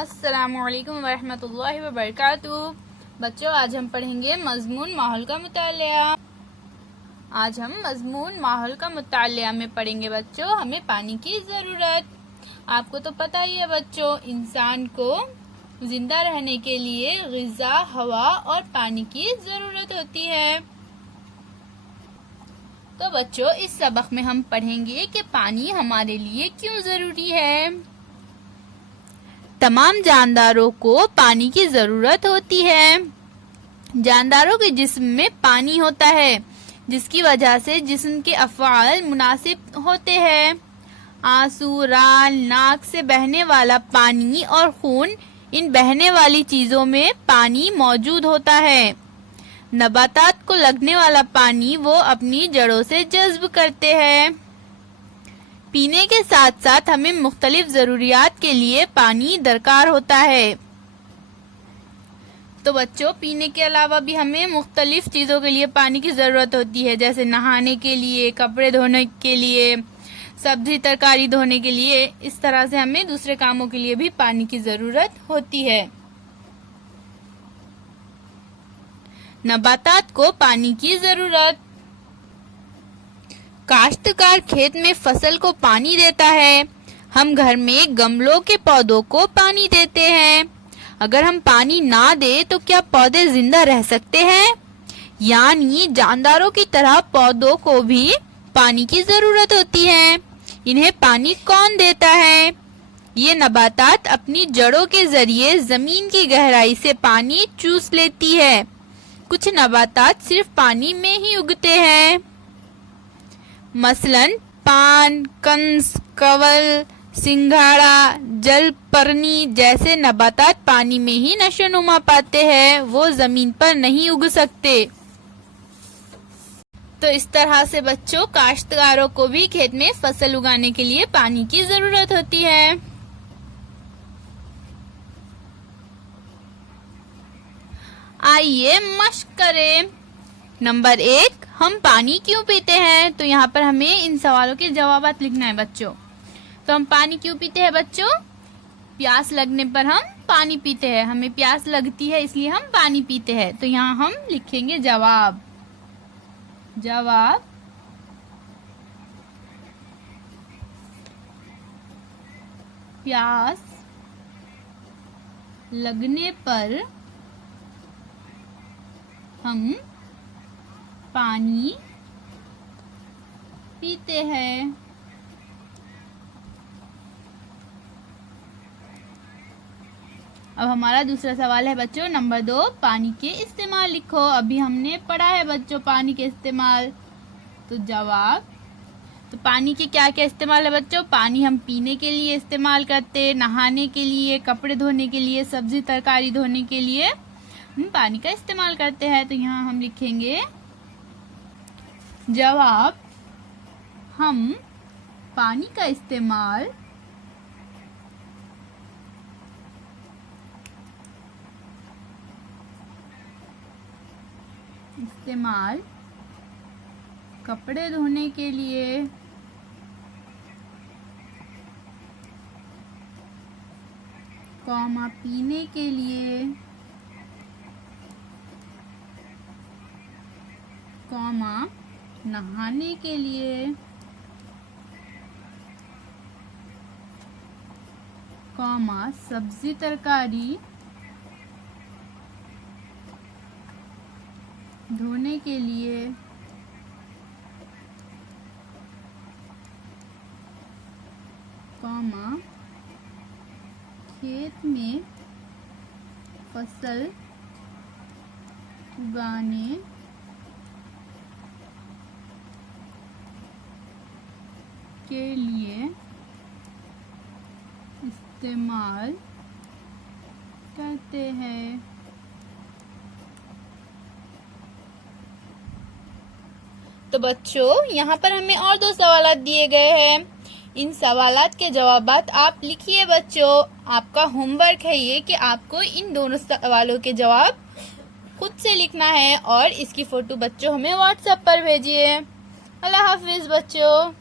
अस्सलामुअलैकुम वरहमतुल्लाहि वबरकातुहू। बच्चों, आज हम पढ़ेंगे मजमून माहौल का मुतालिया। आज हम मजमून माहौल का मुतालिया में पढ़ेंगे बच्चों, हमें पानी की जरूरत। आपको तो पता ही है बच्चों, इंसान को जिंदा रहने के लिए ग़िज़ा, हवा और पानी की जरूरत होती है। तो बच्चों, इस सबक में हम पढ़ेंगे कि पानी हमारे लिए क्यों जरूरी है। तमाम जानदारों को पानी की जरूरत होती है। जानदारों के जिस्म में पानी होता है, जिसकी वजह से जिस्म के अफ़आल मुनासिब होते हैं। आंसू, रान, नाक से बहने वाला पानी और खून, इन बहने वाली चीजों में पानी मौजूद होता है। नबातात को लगने वाला पानी वो अपनी जड़ों से जज्ब करते हैं। पीने के साथ साथ हमें मुख्तलिफ जरूरियात के लिए पानी दरकार होता है। तो बच्चों, पीने के अलावा भी हमें मुख्तलिफ चीज़ों के लिए पानी की ज़रूरत होती है, जैसे नहाने के लिए, कपड़े धोने के लिए, सब्जी तरकारी धोने के लिए। इस तरह से हमें दूसरे कामों के लिए भी पानी की ज़रूरत होती है। नबातात को पानी की ज़रूरत। काश्तकार खेत में फसल को पानी देता है। हम घर में गमलों के पौधों को पानी देते हैं। अगर हम पानी ना दे तो क्या पौधे जिंदा रह सकते हैं? यानी जानदारों की तरह पौधों को भी पानी की जरूरत होती है। इन्हें पानी कौन देता है? ये नबातात अपनी जड़ों के जरिए जमीन की गहराई से पानी चूस लेती है। कुछ नबातात सिर्फ पानी में ही उगते हैं, मसलन पान, कंस, कवल, सिंघाड़ा, जलपर्णी जैसे नबातात पानी में ही नशोनुमा पाते हैं, वो जमीन पर नहीं उग सकते। तो इस तरह से बच्चों, काश्तकारों को भी खेत में फसल उगाने के लिए पानी की जरूरत होती है। आइए मश्क करें। नंबर 1, हम पानी क्यों पीते हैं? तो यहाँ पर हमें इन सवालों के जवाब लिखना है बच्चों। तो हम पानी क्यों पीते हैं बच्चों? प्यास लगने पर हम पानी पीते हैं। हमें प्यास लगती है इसलिए हम पानी पीते हैं। तो यहाँ हम लिखेंगे जवाब। प्यास लगने पर हम पानी पीते हैं। अब हमारा दूसरा सवाल है बच्चों, नंबर 2, पानी के इस्तेमाल लिखो। अभी हमने पढ़ा है बच्चों पानी के इस्तेमाल। तो जवाब, तो पानी के क्या क्या इस्तेमाल है बच्चों? पानी हम पीने के लिए इस्तेमाल करते हैं, नहाने के लिए, कपड़े धोने के लिए, सब्जी तरकारी धोने के लिए हम पानी का इस्तेमाल करते हैं। तो यहाँ हम लिखेंगे जवाब, हम पानी का इस्तेमाल कपड़े धोने के लिए, पीने के लिए, नहाने के लिए, सब्जी तरकारी धोने के लिए, खेत में फसल उगाने के लिए इस्तेमाल करते हैं। तो बच्चों, यहाँ पर हमें और 2 सवाल दिए गए हैं। इन सवालात के जवाबात आप लिखिए बच्चों। आपका होमवर्क है ये कि आपको इन दोनों सवालों के जवाब खुद से लिखना है और इसकी फोटो बच्चों हमें व्हाट्सएप पर भेजिए। अल्लाह हाफिज बच्चों।